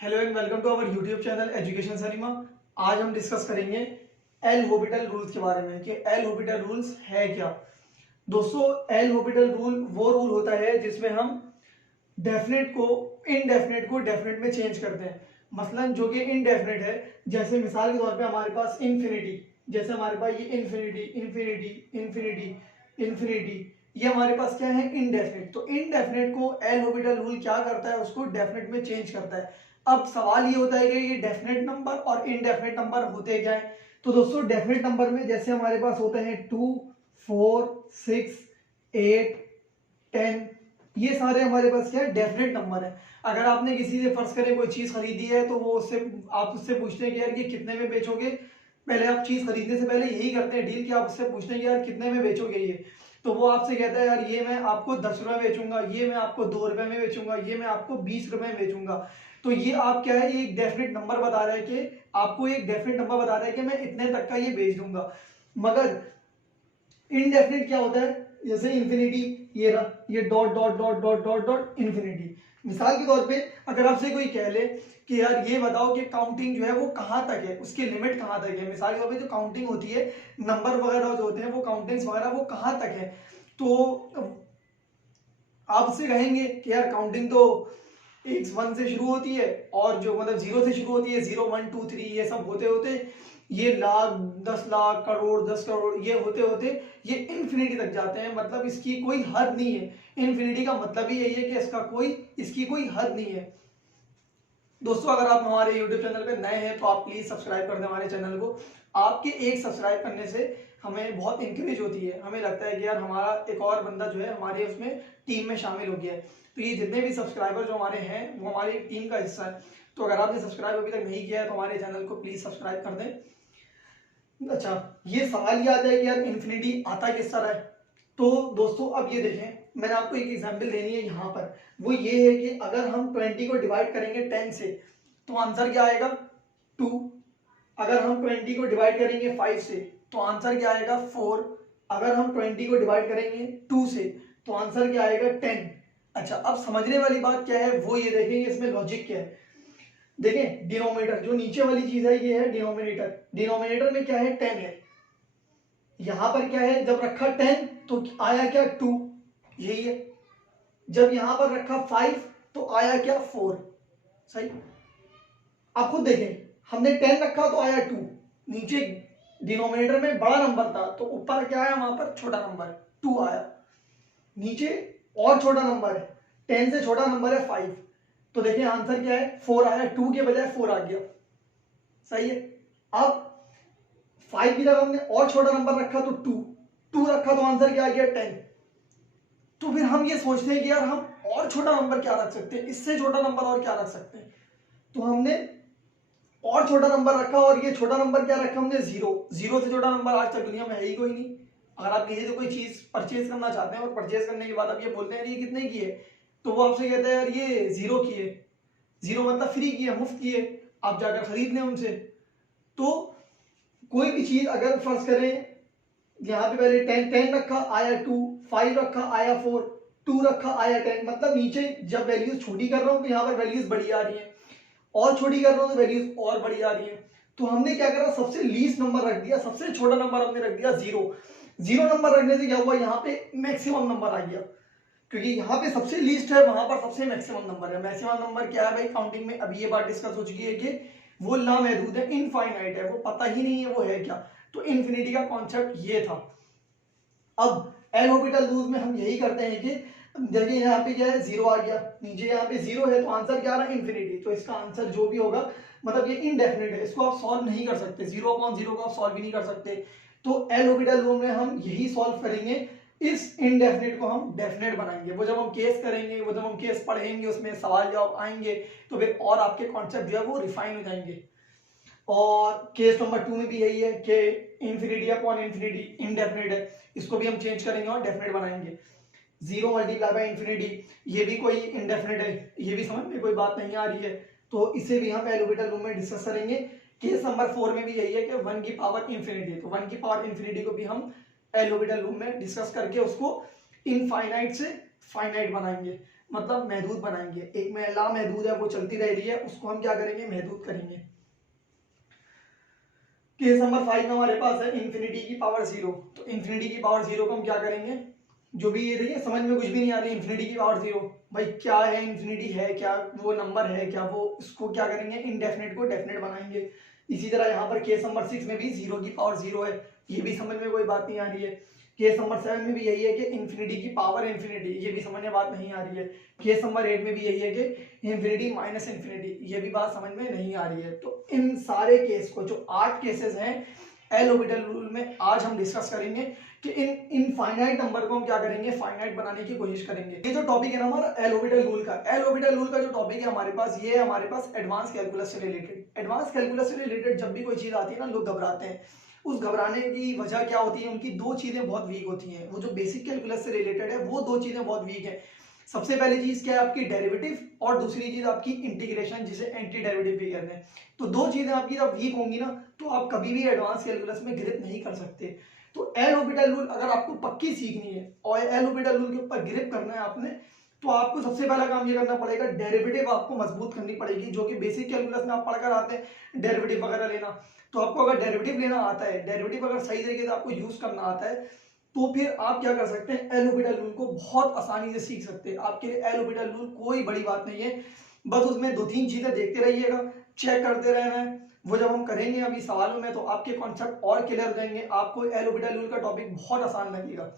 Hello and welcome to our YouTube channel education cinema. आज हम discuss करेंगे L Hôpital rules के बारे में कि एल हॉपिटल रूल्स है क्या। दोस्तों, एल हॉपिटल रूल वो रूल होता है जिसमें हम डेफिनेट को इनडेफिनेट को डेफिनेट में चेंज करते हैं। मसलन जो कि इनडेफिनेट है, जैसे मिसाल के तौर पे हमारे पास इन्फिनिटी, जैसे हमारे पास ये इन्फिनिटी इन्फिनिटी इन्फिनिटी इन्फिनिटी, ये हमारे पास क्या है, इनडेफिनेट। तो इनडेफिनेट को एल हॉपिटल रूल क्या करता है, उसको डेफिनेट में चेंज करता है। अब सवाल ये होता है कि ये डेफिनेट नंबर और इनडेफिनेट नंबर होते क्या है। तो दोस्तों, डेफिनेट नंबर में जैसे हमारे पास होते हैं 2, 4, 6, 8, 10, ये सारे हमारे पास क्या है, डेफिनेट नंबर है। अगर आपने किसी से फर्ज करें कोई चीज खरीदी है तो वो उससे आप उससे पूछते हैं कि यार ये कितने में बेचोगे। पहले आप चीज खरीदने से पहले यही करते हैं डील कि आप उससे पूछते हैं कि यार कितने में बेचोगे ये। तो वो आपसे कहता है यार ये मैं आपको 10 रुपए में बेचूंगा, ये मैं आपको 2 रुपए में बेचूंगा, ये मैं आपको 20 रुपए में बेचूंगा। तो ये आप क्या है, ये एक डेफिनेट नंबर बता रहा है कि आपको एक डेफिनेट नंबर बता रहा है कि मैं इतने तक का ये बेच दूंगा। मगर इनडेफिनेट क्या होता है, जैसे इन्फिनिटी, ये रहा, ये dot dot dot dot dot dot infinity. मिसाल के तौर पे अगर आपसे कोई कह ले कि यार ये बताओ कि काउंटिंग जो है वो कहाँ तक है, उसकी लिमिट कहाँ तक है। मिसाल के तौर पे जो काउंटिंग होती है, नंबर वगैरह जो होते हैं वो काउंटिंग्स वगैरह वो कहाँ तक है। तो आप उससे कहेंगे कि यार काउंटिंग तो एक 1 से शुरू होती है और जो मतलब 0 से शुरू होती है, 0 1 2 3, ये सब होते होते ये लाख, 10 लाख, करोड़, 10 करोड़, ये होते होते ये इन्फिनिटी तक जाते हैं। मतलब इसकी कोई हद नहीं है। इन्फिनिटी का मतलब ही यही है कि इसकी कोई हद नहीं है। दोस्तों, अगर आप हमारे YouTube चैनल पे नए हैं तो आप प्लीज सब्सक्राइब कर दें हमारे चैनल को। आपके एक सब्सक्राइब करने से हमें बहुत इंकरेज होती है, हमें लगता है कि यार हमारा एक और बंदा जो है हमारे उसमें टीम में शामिल हो गया है। तो ये जितने भी सब्सक्राइबर जो हमारे हैं वो हमारी टीम का हिस्सा है। तो अगर आपने सब्सक्राइब अभी तक नहीं किया है तो हमारे चैनल को प्लीज सब्सक्राइब कर दें। अच्छा, ये सवाल ये आता है कि यार इन्फिनिटी आता किस तरह है। तो दोस्तों, अब ये देखें, मैंने आपको एक एग्जांपल देनी है यहाँ पर। वो ये है कि अगर हम 20 को डिवाइड करेंगे 10 से तो आंसर क्या आएगा, 2। अगर हम 20 को डिवाइड करेंगे 5 से तो आंसर क्या आएगा, 4। अगर हम 20 को डिवाइड करेंगे 2 से तो आंसर क्या आएगा, 10। अच्छा, अब समझने वाली बात क्या है वो ये देखेंगे, इसमें लॉजिक क्या है। देखें, डिनोमिनेटर जो नीचे वाली चीज है ये है डिनोमिनेटर। डिनोमिनेटर में क्या है, 10 है। यहां पर क्या है, जब रखा 10 तो आया क्या, 2, यही है। जब यहां पर रखा 5 तो आया क्या, 4। सही। आप खुद देखें, हमने 10 रखा तो आया 2। नीचे डिनोमिनेटर में बड़ा नंबर था तो ऊपर क्या आया, वहां पर छोटा नंबर 2 आया। नीचे और छोटा नंबर है, 10 से छोटा नंबर है 5। तो देखिए आंसर क्या है, 4 आया, 2 के बजाय 4 आ गया। सही है। अब 5 की जगह हमने और छोटा नंबर रखा तो 2 रखा तो आंसर क्या आ गया, 10। तो फिर हम ये सोचते हैं कि यार हम और छोटा नंबर क्या रख सकते हैं, इससे छोटा नंबर और क्या रख सकते हैं। तो हमने और छोटा नंबर रखा, और ये छोटा नंबर क्या रखा हमने, 0। 0 से छोटा नंबर आज तक दुनिया में है ही कोई नहीं। अगर आप किसी से कोई चीज परचेज करना चाहते हैं और परचेज करने के बाद आप ये बोलते हैं ये कितने की है, तो वो आपसे कहता है यार ये 0 की है। 0 मतलब फ्री की है, मुफ्त की है, आप जाकर खरीद लें उनसे। तो कोई भी चीज अगर फर्ज करें, यहाँ पे पहले 10 रखा आया 2, 5 रखा आया 4, 2 रखा आया 10, मतलब नीचे जब वैल्यूज छोटी कर रहा हूं तो यहाँ पर वैल्यूज बड़ी आ रही है, और छोटी कर रहा हूं तो वैल्यूज और बड़ी आ रही है। तो हमने क्या करा, सबसे लीस्ट नंबर रख दिया, सबसे छोटा नंबर हमने रख दिया 0। 0 नंबर रखने से क्या हुआ, यहाँ पे मैक्सिमम नंबर आ गया, क्योंकि यहाँ पे सबसे लीस्ट है, वहां पर सबसे मैक्सिमम नंबर है। मैक्सिमम नंबर क्या है भाई, काउंटिंग में अभी ये बात डिस्कस हो चुकी है कि वो लामहदूद है, इनफाइनाइट है, वो पता ही नहीं है वो है क्या। तो इन्फिनिटी का कॉन्सेप्ट ये था। अब एल हॉपिटल रूल्स में हम यही करते हैं कि देखिए यहाँ पे क्या है, 0 आ गया, नीचे यहाँ पे 0 है तो आंसर क्या आ रहा है, इन्फिनिटी। तो इसका आंसर जो भी होगा, मतलब ये इनडेफिनेट है, इसको आप सॉल्व नहीं कर सकते, 0/0 को आप सॉल्व भी नहीं कर सकते। तो एल हॉपिटल रूल में हम यही सॉल्व करेंगे, इस इनडेफिनेट को हम डेफिनेट बनाएंगे। वो जब हम केस करेंगे, वो जब हम केस पढ़ेंगे, उसमें सवाल जवाब आएंगे, तो फिर और आपके कॉन्सेप्ट जो है वो रिफाइन हो जाएंगे। और केस नंबर 2 में भी यही है कि इन्फिनिटी अपॉन इन्फिनिटी इनडेफिनेट है, इसको भी हम चेंज करेंगे और डेफिनेट बनाएंगे। 0 मल्टीप्लाई बाय इन्फिनिटी, ये भी कोई इनडेफिनेट है, ये भी समझ में कोई बात नहीं आ रही है, तो इसे भी हम एल हॉपिटल रूल में डिस्कस करेंगे। केस नंबर 4 में भी यही है कि 1 की पावर इन्फिनिटी, तो 1 की पावर इन्फिनिटी को भी हम एल हॉपिटल रूल में डिस्कस करके उसको इनफाइनाइट से फाइनाइट बनाएंगे। मतलब महदूद बनाएंगे। एक में ला महदूद है वो चलती रह रही है, उसको हम क्या करेंगे, महदूद करेंगे। केस नंबर 5 में हमारे पास है इंफिनिटी की पावर 0। तो इंफिनिटी की पावर 0 को हम क्या करेंगे, जो भी ये देखिए समझ में कुछ भी नहीं आ रही इंफिनिटी की पावर 0, भाई क्या है इंफिनिटी, है क्या वो नंबर है क्या, वो उसको क्या करेंगे, इनडेफिनेट को डेफिनेट बनाएंगे। इसी तरह यहाँ पर केस नंबर 6 में भी 0 की पावर 0 है, ये भी समझ में कोई बात नहीं आ रही है। केस नंबर 7 में भी यही है कि इंफिनिटी की पावर इंफिनिटी, ये भी समझ में बात नहीं आ रही है। केस नंबर 8 में भी यही है कि इंफिनिटी माइनस इंफिनिटी, ये भी बात समझ में नहीं आ रही है। तो इन सारे केस को, जो 8 केसेस हैं एल ऑर्बिटल रूल में, आज हम डिस्कस करेंगे कि इन इनफाइनाइट नंबर को हम क्या करेंगे, फाइनाइट बनाने की कोशिश करेंगे। ये जो टॉपिक है ना हमारा एल ऑर्बिटल रूल का, एल ऑर्बिटल रूल का जो टॉपिक है हमारे पास, ये है हमारे पास एडवांस कैलकुलस से रिलेटेड। एडवांस कैलकुलस से रिलेटेड जब भी कोई चीज आती है ना, लोग घबराते हैं। उस घबराने की वजह क्या होती है, उनकी दो चीजें बहुत वीक होती हैं। वो जो बेसिक कैलकुलस से रिलेटेड है वो दो चीजें बहुत वीक है। सबसे पहली चीज क्या है आपकी, डेरिवेटिव, और दूसरी चीज आपकी इंटीग्रेशन, जिसे एंटी डेरिवेटिव भी कहते हैं। तो दो चीजें आपकी जब वीक होंगी ना, तो आप कभी भी एडवांस कैलकुलस में ग्रिप नहीं कर सकते। तो एल ऑर्बिटल रूल अगर आपको पक्की सीखनी है और एल ऑर्बिटल रूल के ऊपर ग्रिप करना है आपने, तो आपको सबसे पहला काम ये करना पड़ेगा, डेरिवेटिव आपको मजबूत करनी पड़ेगी, जो कि बेसिक कैलकुलस में आप पढ़कर आते हैं डेरिवेटिव वगैरह लेना। तो आपको अगर डेरिवेटिव लेना आता है, डेरिवेटिव अगर सही तरीके से आपको यूज करना आता है, तो फिर आप क्या कर सकते हैं, एल ऑर्बिटल रूल को बहुत आसानी से सीख सकते हैं। आपके लिए एल ऑर्बिटल रूल कोई बड़ी बात नहीं है, बस उसमें दो तीन चीजें देखते रहिएगा, चेक करते रहना है। वो जब हम करेंगे अभी सवालों में, तो आपके कॉन्सेप्ट और क्लियर हो जाएंगे, आपको एल ऑर्बिटल रूल का टॉपिक बहुत आसान लगेगा।